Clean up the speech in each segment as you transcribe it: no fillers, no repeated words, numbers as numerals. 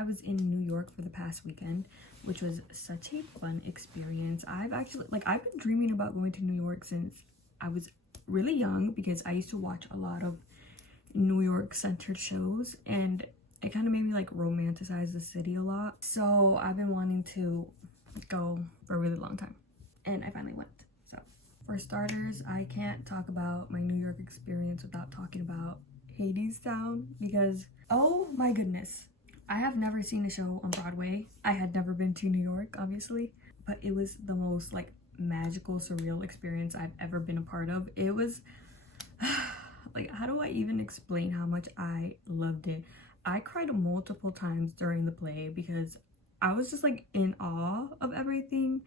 I was in New York for the past weekend, which was such a fun experience. I've actually, like, I've been dreaming about going to New York since I was really young because I used to watch a lot of New York centered shows, and it kind of made me like romanticize the city a lot. So I've been wanting to go for a really long time, and I finally went. So for starters, I can't talk about my New York experience without talking about Hadestown, because oh my goodness, I have never seen a show on Broadway. I had never been to New York, obviously, but it was the most like magical, surreal experience I've ever been a part of. It was like, how do I even explain how much I loved it? I cried multiple times during the play because I was just like in awe of everything,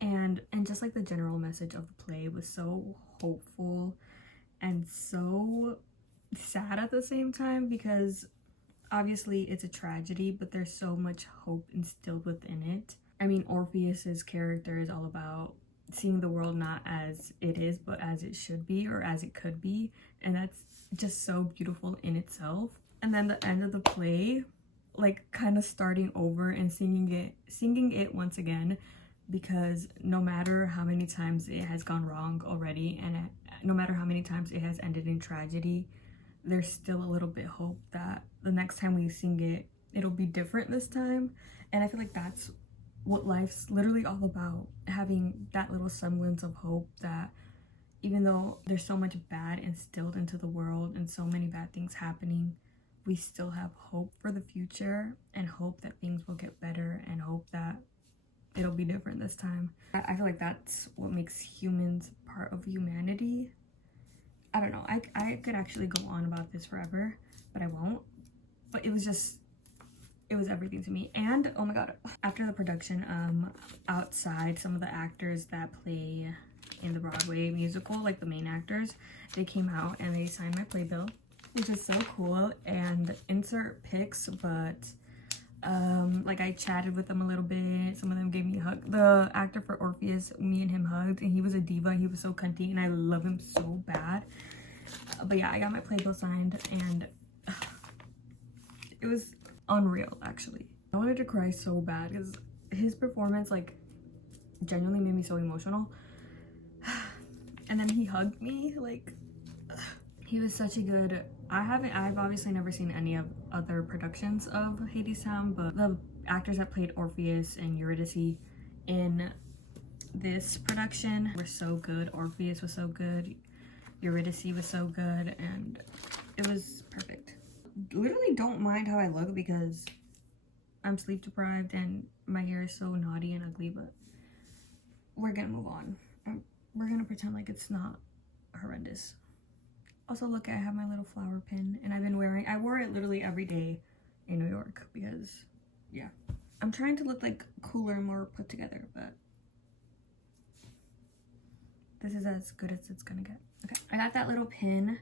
and just like the general message of the play was so hopeful and so sad at the same time, because obviously it's a tragedy, but there's so much hope instilled within it. I mean, Orpheus's character is all about seeing the world not as it is, but as it should be, or as it could be, and that's just so beautiful in itself. And then the end of the play, like kind of starting over and singing it once again, because no matter how many times it has gone wrong already, and no matter how many times it has ended in tragedy, there's still a little bit hope that the next time we sing it, it'll be different this time. And I feel like that's what life's literally all about, having that little semblance of hope that even though there's so much bad instilled into the world and so many bad things happening, we still have hope for the future, and hope that things will get better, and hope that it'll be different this time. I feel like that's what makes humans part of humanity. I don't know, I could actually go on about this forever, but I won't. But it was everything to me. And oh my god, after the production, outside, some of the actors that play in the Broadway musical, like the main actors, they came out and they signed my playbill, which is so cool. And insert pics, but like I chatted with them a little bit. Some of them gave me a hug. The actor for Orpheus, me and him hugged, and he was a diva. He was so cunty, and I love him so bad. But yeah, I got my playbill signed, and it was unreal. Actually, I wanted to cry so bad because his performance like genuinely made me so emotional. And then he hugged me, like he was such a good. I've obviously never seen any of other productions of Hadestown, but the actors that played Orpheus and Eurydice in this production were so good. Orpheus was so good, Eurydice was so good, and it was perfect. Literally don't mind how I look because I'm sleep deprived and my hair is so naughty and ugly, but we're gonna move on. We're gonna pretend like it's not horrendous. Also, look, I have my little flower pin, and I wore it literally every day in New York because, yeah. I'm trying to look like cooler and more put together, but this is as good as it's gonna get. Okay, I got that little pin.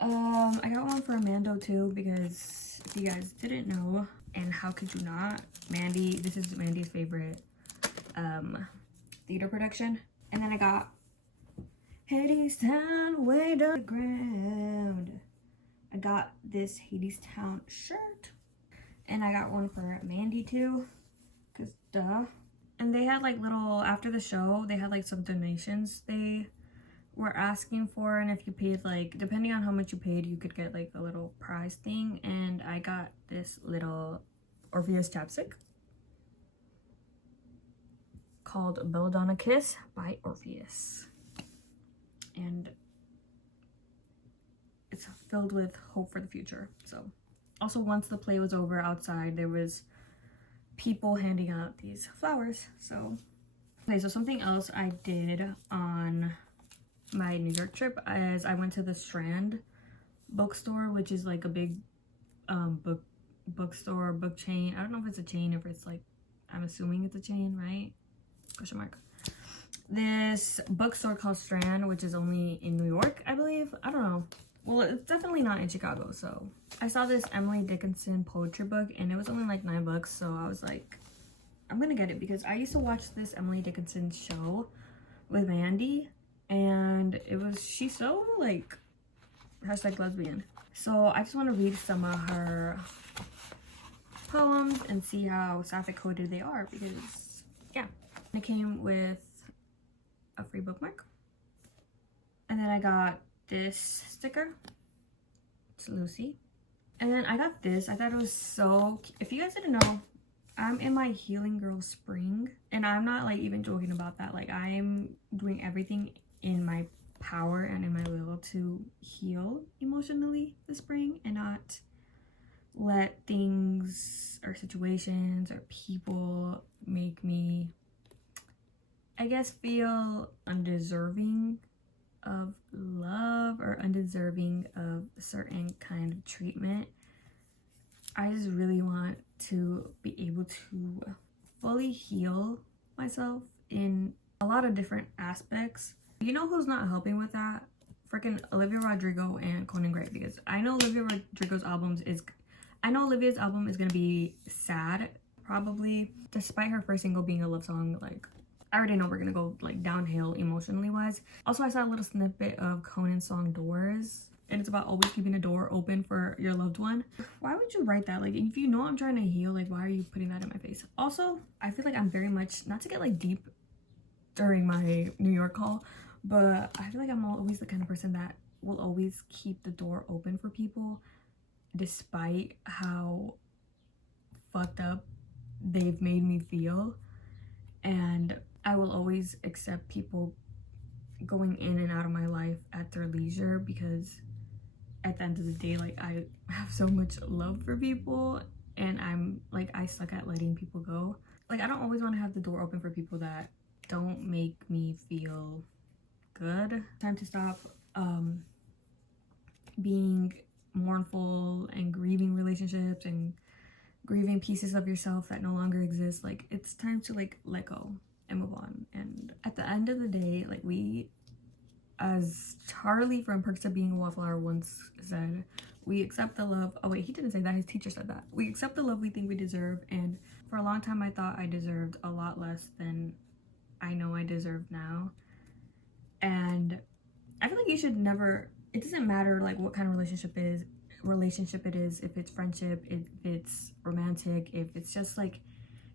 I got one for Mando too, because if you guys didn't know, and how could you not, this is Mandy's favorite theater production. And then I got Hadestown way down the ground. I got this Hadestown shirt, and I got one for Mandy too, cause duh. And they had like little, after the show, they had like some donations they were asking for, and if you paid, like depending on how much you paid, you could get like a little prize thing. And I got this little Orpheus chapstick called Belladonna Kiss by Orpheus, and it's filled with hope for the future. So also, once the play was over, outside there was people handing out these flowers. So okay, so something else I did on my New York trip is I went to the Strand bookstore, which is like a big bookstore, book chain. I don't know if it's a chain, if it's like, I'm assuming it's a chain, right? Question mark. This bookstore called Strand, which is only in New York, I believe. I don't know. Well, it's definitely not in Chicago. So I saw this Emily Dickinson poetry book, and it was only like $9. So I was like, I'm gonna get it because I used to watch this Emily Dickinson show with Mandy, and she's so like #lesbian. So I just want to read some of her poems and see how sapphic coded they are, because yeah. It came with a free bookmark. And then I got this sticker. It's Lucy. And then I got this. I thought it was so cute. If you guys didn't know, I'm in my healing girl spring. And I'm not like even joking about that. Like, I'm doing everything in my power and in my will to heal emotionally this spring and not let things or situations or people make me, I guess, feel undeserving of love or undeserving of a certain kind of treatment. I just really want to be able to fully heal myself in a lot of different aspects. You know who's not helping with that? Freaking Olivia Rodrigo and Conan Gray, because I know Olivia's album is gonna be sad, probably, despite her first single being a love song. Like, I already know we're gonna go like downhill emotionally wise. Also, I saw a little snippet of Conan's song Doors, and it's about always keeping a door open for your loved one. Why would you write that? Like, if you know I'm trying to heal, like, why are you putting that in my face? Also, I feel like I'm very much, not to get like deep during my New York haul, but I feel like I'm always the kind of person that will always keep the door open for people despite how fucked up they've made me feel. And I will always accept people going in and out of my life at their leisure, because at the end of the day, like, I have so much love for people, and I'm like, I suck at letting people go. Like, I don't always want to have the door open for people that don't make me feel good. Time to stop being mournful and grieving relationships and grieving pieces of yourself that no longer exist. Like, it's time to like let go and move on. And at the end of the day, like, we, as Charlie from Perks of Being a Wallflower once said, we accept the love. Oh wait, he didn't say that, his teacher said that. We accept the love we think we deserve. And for a long time I thought I deserved a lot less than I know I deserve now. And I feel like you should never, it doesn't matter like what kind of relationship it is, if it's friendship, if it's romantic, if it's just like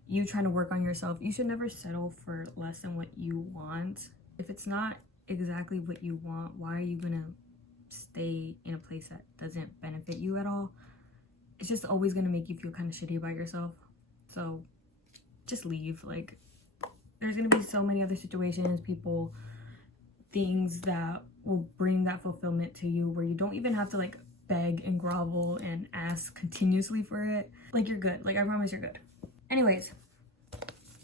you trying to work on yourself, you should never settle for less than what you want. If it's not exactly what you want, why are you gonna stay in a place that doesn't benefit you at all? It's just always gonna make you feel kind of shitty about yourself. So just leave. Like, there's gonna be so many other situations, people, things that will bring that fulfillment to you, where you don't even have to like beg and grovel and ask continuously for it. Like, you're good. Like, I promise you're good. Anyways,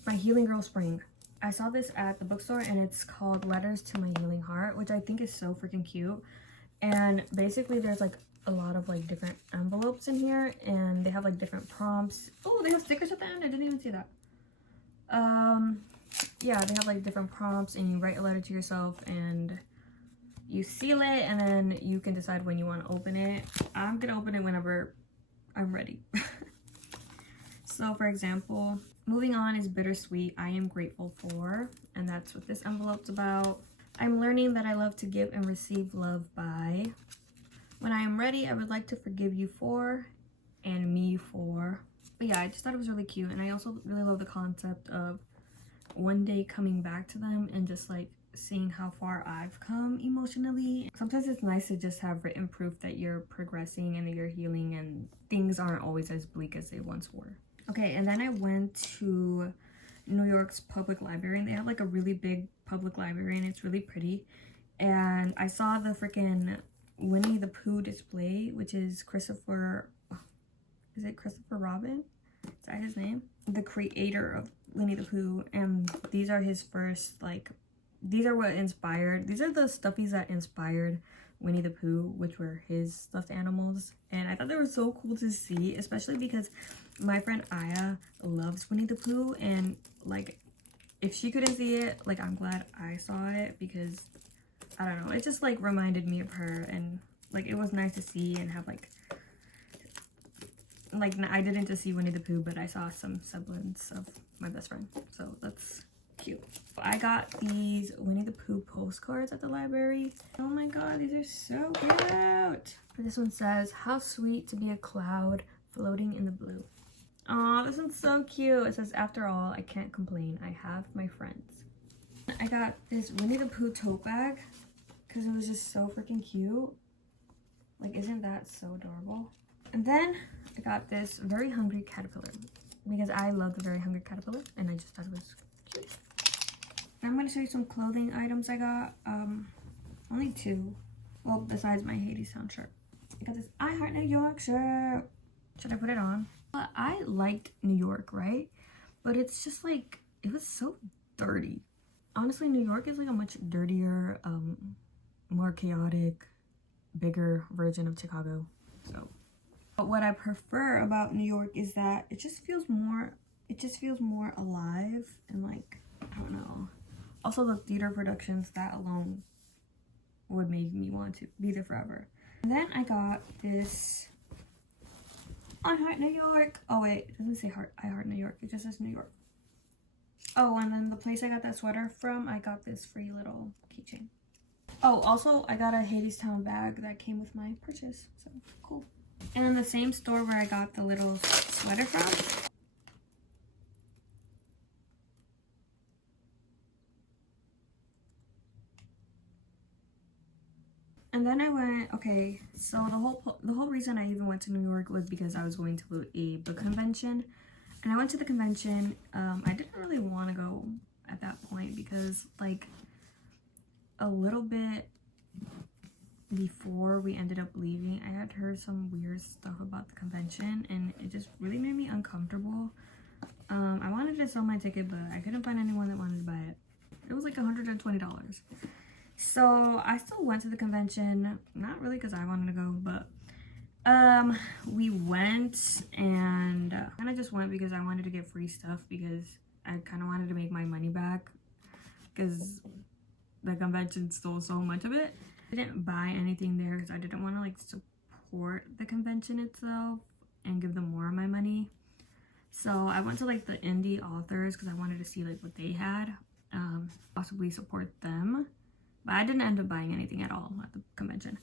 my healing girl spring. I saw this at the bookstore, and it's called Letters to My Healing Heart, which I think is so freaking cute. And basically there's like a lot of like different envelopes in here, and they have like different prompts. Oh, they have stickers at the end. I didn't even see that. Yeah, they have like different prompts, and you write a letter to yourself and you seal it, and then you can decide when you want to open it. I'm gonna open it whenever I'm ready. So for example, moving on is bittersweet. I am grateful for, and that's what this envelope's about. I'm learning that I love to give and receive love by. When I am ready, I would like to forgive you for, and me for. But yeah, I just thought it was really cute, and I also really love the concept of one day coming back to them and just like seeing how far I've come emotionally. Sometimes it's nice to just have written proof that you're progressing and that you're healing, and things aren't always as bleak as they once were. Okay, and then I went to New York's public library, and they have like a really big public library, and it's really pretty. And I saw the freaking Winnie the Pooh display, which is Christopher Robin? Is that his name? The creator of Winnie the Pooh. And these are his first, like, these are the stuffies that inspired Winnie the Pooh, which were his stuffed animals. And I thought they were so cool to see, especially because my friend Aya loves Winnie the Pooh, and like, if she couldn't see it, like, I'm glad I saw it, because I don't know, it just like reminded me of her, and like, it was nice to see and have like I didn't just see Winnie the Pooh, but I saw some semblance of my best friend, so that's cute. I got these Winnie the Pooh postcards at the library. Oh my god, these are so cute. This one says, how sweet to be a cloud floating in the blue. Oh, this one's so cute. It says, after all, I can't complain. I have my friends. I got this Winnie the Pooh tote bag because it was just so freaking cute. Like, isn't that so adorable? And then I got this Very Hungry Caterpillar because I love the Very Hungry Caterpillar and I just thought it was cute. And I'm going to show you some clothing items I got. Only 2. Well, besides my Hadestown shirt. I got this I Heart New York shirt. Should I put it on? I liked New York, right? But it's just like, it was so dirty. Honestly, New York is like a much dirtier, more chaotic, bigger version of Chicago. So, but what I prefer about New York is that it just feels more alive and like, I don't know. Also the theater productions, that alone would make me want to be there forever. And then I got this I Heart New York. Oh wait, it doesn't say I Heart New York. It just says New York. Oh, and then the place I got that sweater from, I got this free little keychain. Oh, also I got a Hadestown bag that came with my purchase. So cool. And in the same store where I got the little sweater from, and then I went, okay, so the whole reason I even went to New York was because I was going to a book convention. And I went to the convention. I didn't really want to go at that point because like a little bit before we ended up leaving, I had heard some weird stuff about the convention and it just really made me uncomfortable. I wanted to sell my ticket, but I couldn't find anyone that wanted to buy it. It was like $120. So I still went to the convention, not really because I wanted to go, but we went and kind of just went because I wanted to get free stuff because I kind of wanted to make my money back because the convention stole so much of it. I didn't buy anything there because I didn't want to like support the convention itself and give them more of my money. So I went to like the indie authors because I wanted to see like what they had, possibly support them. But I didn't end up buying anything at all at the convention.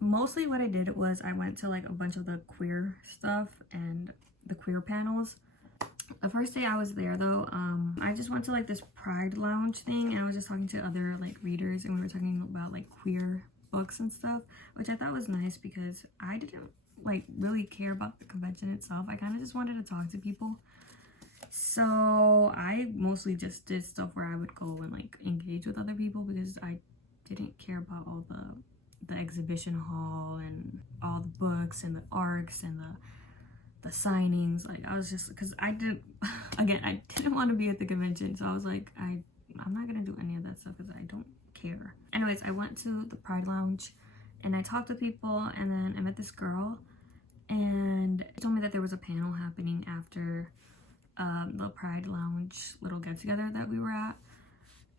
Mostly what I did was I went to like a bunch of the queer stuff and the queer panels. The first day I was there though, I just went to like this Pride Lounge thing and I was just talking to other like readers and we were talking about like queer books and stuff, which I thought was nice because I didn't like really care about the convention itself. I kind of just wanted to talk to people. So I mostly just did stuff where I would go and like engage with other people because I didn't care about all the exhibition hall and all the books and the arcs and the signings. Like I was just, because I didn't want to be at the convention, so I was like, I'm not gonna do any of that stuff because I don't care. Anyways, I went to the Pride Lounge and I talked to people and then I met this girl and she told me that there was a panel happening after the Pride Lounge little get-together that we were at.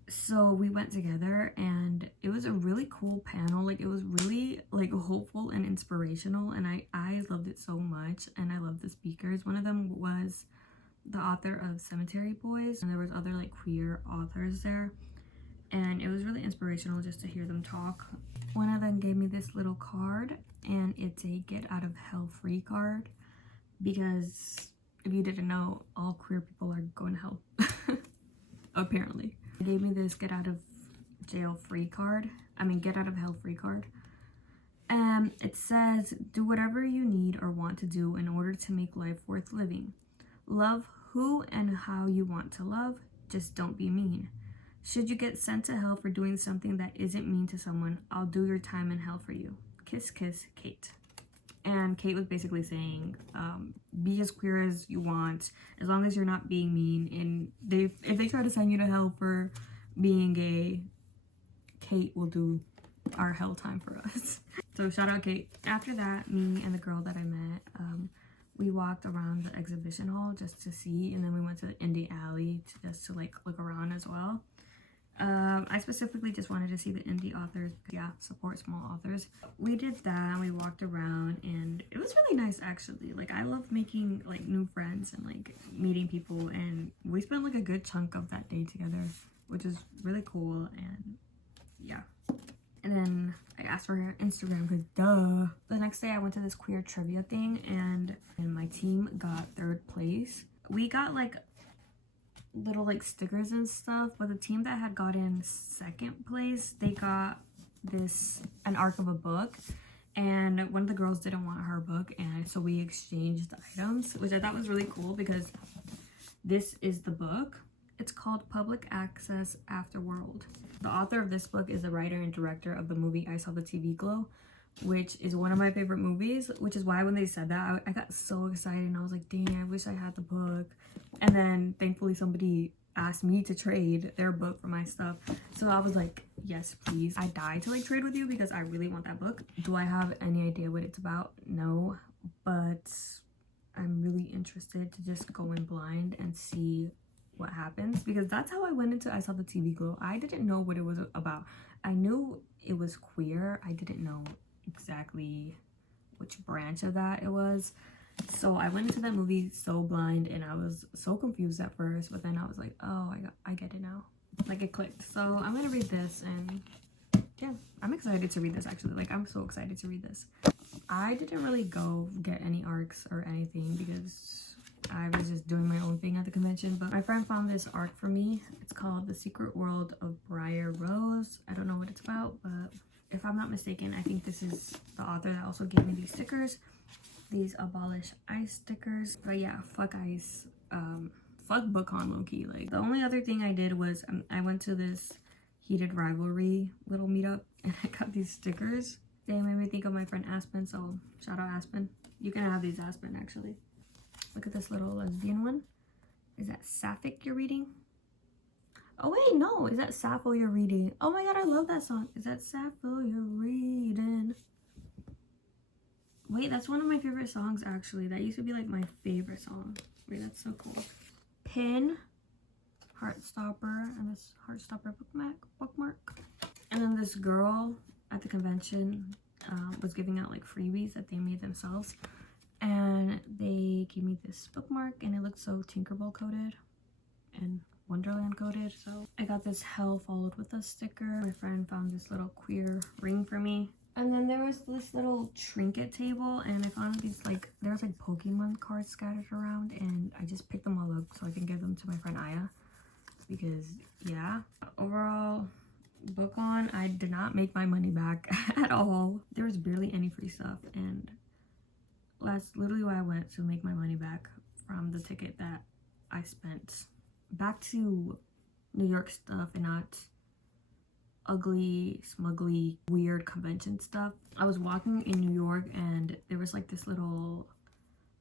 So we went together and it was a really cool panel. Like it was really like hopeful and inspirational and I loved it so much and I loved the speakers. One of them was the author of Cemetery Boys and there was other like queer authors there and it was really inspirational just to hear them talk. One of them gave me this little card and it's a get out of hell free card because if you didn't know, all queer people are going to hell apparently. They gave me this get out of hell free card. It says, do whatever you need or want to do in order to make life worth living. Love who and how you want to love, just don't be mean. Should you get sent to hell for doing something that isn't mean to someone, I'll do your time in hell for you. Kiss, kiss, Kate. And Kate was basically saying, be as queer as you want, as long as you're not being mean. And if they try to send you to hell for being gay, Kate will do our hell time for us. So shout out Kate. After that, me and the girl that I met, we walked around the exhibition hall just to see, and then we went to the Indie Alley just to like look around as well. I specifically just wanted to see the indie authors. Yeah, support small authors. We did that and we walked around and it was really nice actually. Like I love making like new friends and like meeting people and we spent like a good chunk of that day together, which is really cool. And yeah, and then I asked for her Instagram because duh. The next day I went to this queer trivia thing and my team got third place. We got like little like stickers and stuff, but the team that had gotten second place, they got an arc of a book, and one of the girls didn't want her book, and so we exchanged items, which I thought was really cool because this is the book. It's called Public Access Afterworld. The author of this book is the writer and director of the movie I Saw the TV Glow, which is one of my favorite movies, which is why when they said that, I got so excited and I was like, dang, I wish I had the book. And then thankfully somebody asked me to trade their book for my stuff. So I was like, yes, please. I died to like trade with you because I really want that book. Do I have any idea what it's about? No, but I'm really interested to just go in blind and see what happens, because that's how I went into I Saw the TV Glow. I didn't know what it was about. I knew it was queer. I didn't know exactly which branch of that it was. So I went into that movie so blind and I was so confused at first, but then I was like, oh, I get it now. Like it clicked. So I'm gonna read this, and yeah, I'm excited to read this actually. Like I'm so excited to read this. I didn't really go get any arcs or anything because I was just doing my own thing at the convention, but my friend found this arc for me. It's called The Secret World of Briar Rose. I don't know what it's about, but if I'm not mistaken, I think this is the author that also gave me these stickers. These Abolish ICE stickers. But yeah, fuck ICE. Fuck BookCon low-key. Like the only other thing I did was I went to this Heated Rivalry little meetup and I got these stickers. They made me think of my friend Aspen, so shout out Aspen. You can have these, Aspen, actually. Look at this little lesbian one. Is that Sapphic you're reading? Oh wait, no, is that Sappho you're reading? Oh my god, I love that song. Is that Sappho you're reading? Wait, that's one of my favorite songs actually. That used to be like my favorite song. Wait, that's so cool. Pin, Heartstopper, and this Heartstopper bookmark. And then this girl at the convention was giving out like freebies that they made themselves. And they gave me this bookmark and it looked so Tinkerbell coded and Wonderland coded. So I got this Hell Followed with a sticker. My friend found this little queer ring for me. And then there was this little trinket table and I found these like, there was like Pokemon cards scattered around and I just picked them all up so I can give them to my friend Aya. Because yeah, overall, BookCon, I did not make my money back at all. There was barely any free stuff and that's literally why I went, to make my money back from the ticket that I spent. Back to New York stuff and not ugly, smugly, weird convention stuff. I was walking in New York and there was like this little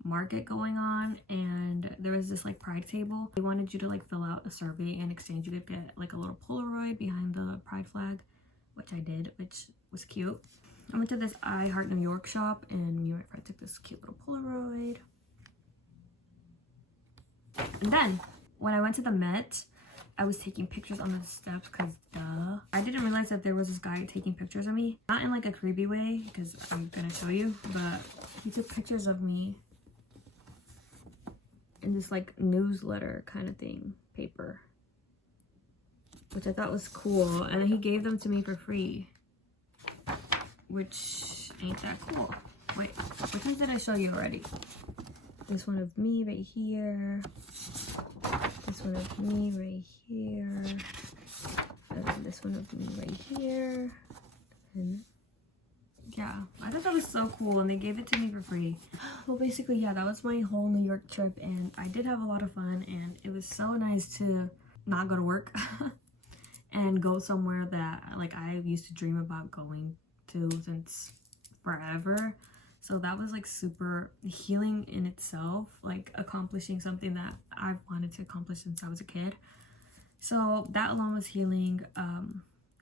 market going on and there was this like pride table. They wanted you to like fill out a survey. In exchange you could get like a little Polaroid behind the pride flag, which I did, which was cute. I went to this I Heart New York shop and me and my friend took this cute little Polaroid. And then when I went to the Met, I was taking pictures on the steps because duh. I didn't realize that there was this guy taking pictures of me. Not in like a creepy way because I'm gonna show you, but he took pictures of me in this like newsletter kind of thing, paper, which I thought was cool. And he gave them to me for free, which ain't that cool. Wait, which ones did I show you already? This one of me right here. This one of me right here. And then this one of me right here. And yeah, I thought that was so cool and they gave it to me for free. Well, basically, yeah, that was my whole New York trip and I did have a lot of fun and it was so nice to not go to work and go somewhere that like I used to dream about going to since forever. So that was like super healing in itself, like accomplishing something that I've wanted to accomplish since I was a kid. So that alone was healing.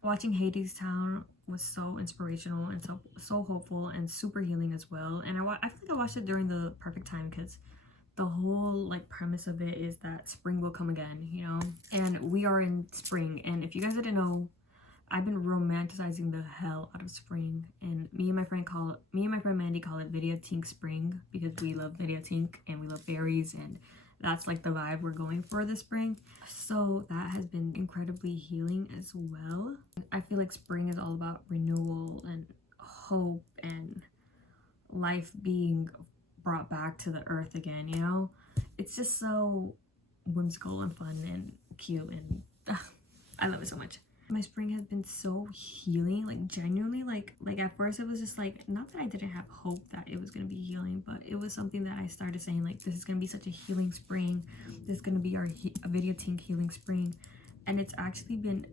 Watching Hadestown was so inspirational and so hopeful and super healing as well. And I feel like I watched it during the perfect time because the whole like premise of it is that spring will come again, you know? And we are in spring. And if you guys didn't know, I've been romanticizing the hell out of spring, and me and my friend Mandy call it Video Tink Spring because we love Video Tink and we love fairies, and that's like the vibe we're going for this spring. So that has been incredibly healing as well. I feel like spring is all about renewal and life being brought back to the earth again, you know? It's just so whimsical and fun and cute, and I love it so much. My spring has been so healing, like genuinely, like at first it was just like, not that I didn't have hope that it was gonna be healing, but it was something that I started saying, like, this is gonna be such a healing spring, this is gonna be our video tink healing spring, and it's actually been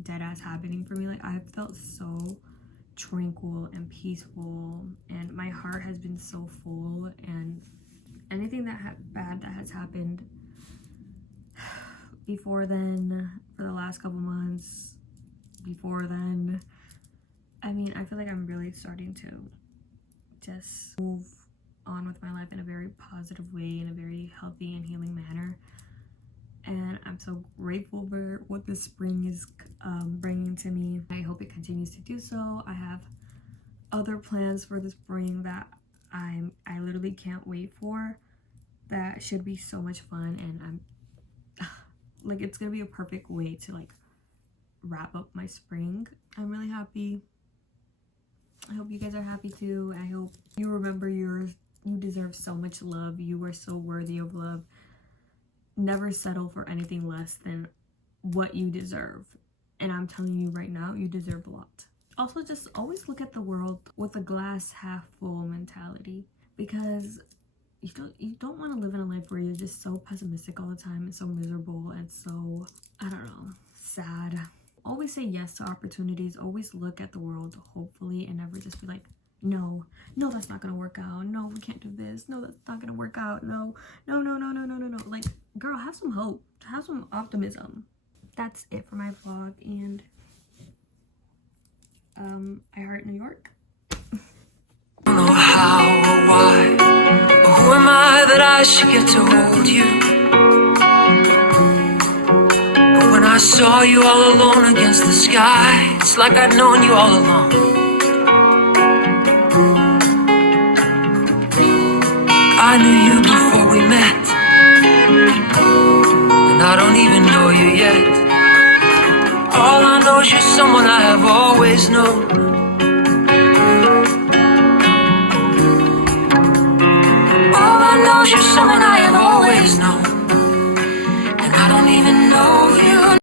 dead ass happening for me. Like, I've felt so tranquil and peaceful, and my heart has been so full, and anything that bad that has happened before then, for the last couple months, before then, I mean, I feel like I'm really starting to just move on with my life in a very positive way, in a very healthy and healing manner. And I'm so grateful for what this spring is bringing to me. I hope it continues to do so. I have other plans for the spring that I literally can't wait for, that should be so much fun, and I'm like, it's gonna be a perfect way to like wrap up my spring. I'm really happy. I hope you guys are happy too. I hope you remember you deserve so much love. You are so worthy of love. Never settle for anything less than what you deserve. And I'm telling you right now, you deserve a lot. Also, just always look at the world with a glass half full mentality, because you don't want to live in a life where you're just so pessimistic all the time and so miserable and so, I don't know, sad. Always say yes to opportunities. Always look at the world hopefully, and never just be like, no, that's not gonna work out. No, we can't do this. No, that's not gonna work out. No. Like, girl, have some hope. Have some optimism. That's it for my vlog, and I heart New York. I don't know how or why, but who am I that I should get to hold you? But when I saw you all alone against the sky, it's like I'd known you all along. I knew you before we met, and I don't even know you yet. All I know is you're someone I have always known. All I know is you're someone I have